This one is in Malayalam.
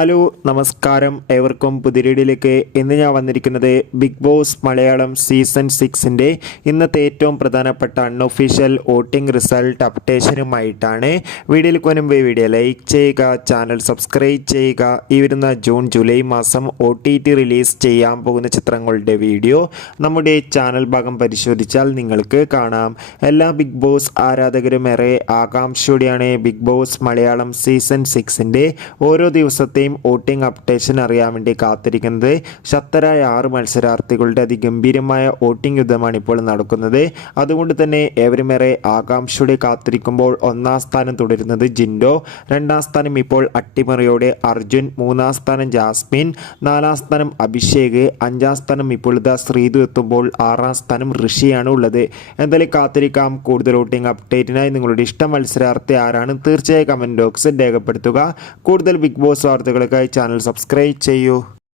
ഹലോ നമസ്കാരം, ഏവർക്കും പുതിരീടിലേക്ക്. ഇന്ന് ഞാൻ വന്നിരിക്കുന്നത് ബിഗ് ബോസ് മലയാളം സീസൺ 6ൻ്റെ ഇന്നത്തെ ഏറ്റവും പ്രധാനപ്പെട്ട അൺഒഫീഷ്യൽ വോട്ടിംഗ് റിസൾട്ട് അപ്ഡേഷനുമായിട്ടാണ്. വീഡിയോയിൽ മുൻപ് വീഡിയോ ലൈക്ക് ചെയ്യുക, ചാനൽ സബ്സ്ക്രൈബ് ചെയ്യുക. ഈ വരുന്ന ജൂൺ ജൂലൈ മാസം OTT റിലീസ് ചെയ്യാൻ പോകുന്ന ചിത്രങ്ങളുടെ വീഡിയോ നമ്മുടെ ചാനൽ ഭാഗം പരിശോധിച്ചാൽ നിങ്ങൾക്ക് കാണാം. എല്ലാ ബിഗ് ബോസ് ആരാധകരും ഏറെ ആകാംക്ഷയോടെയാണ് ബിഗ് ബോസ് മലയാളം സീസൺ 6ൻ്റെ ഓരോ ദിവസത്തെയും വോട്ടിംഗ് അപ്ഡേഷൻ അറിയാൻ വേണ്ടി കാത്തിരിക്കുന്നത്. ശക്തരായ 6 മത്സരാർത്ഥികളുടെ അതിഗംഭീരമായ വോട്ടിംഗ് യുദ്ധമാണ് ഇപ്പോൾ നടക്കുന്നത്. അതുകൊണ്ട് തന്നെ ഏവരുമേറെ ആകാംക്ഷയോടെ കാത്തിരിക്കുമ്പോൾ ഒന്നാം സ്ഥാനം തുടരുന്നത് ജിൻഡോ, 2ാം സ്ഥാനം ഇപ്പോൾ അട്ടിമറിയോടെ അർജുൻ, 3ാം സ്ഥാനം ജാസ്മിൻ, 4ാം സ്ഥാനം അഭിഷേക്, 5ാം സ്ഥാനം ഇപ്പോൾ ശ്രീതു എത്തുമ്പോൾ 6ാം സ്ഥാനം ഋഷിയാണ് ഉള്ളത്. എന്തായാലും കാത്തിരിക്കാം. കൂടുതൽ വോട്ടിംഗ് അപ്ഡേറ്റിനായി നിങ്ങളുടെ ഇഷ്ട മത്സരാർത്ഥി ആരാണ് തീർച്ചയായും കമൻറ്റ് ബോക്സിൽ രേഖപ്പെടുത്തുക. കൂടുതൽ ബിഗ് ബോസ് വാർത്തകൾക്കായി ചാനൽ സബ്സ്ക്രൈബ് ചെയ്യൂ.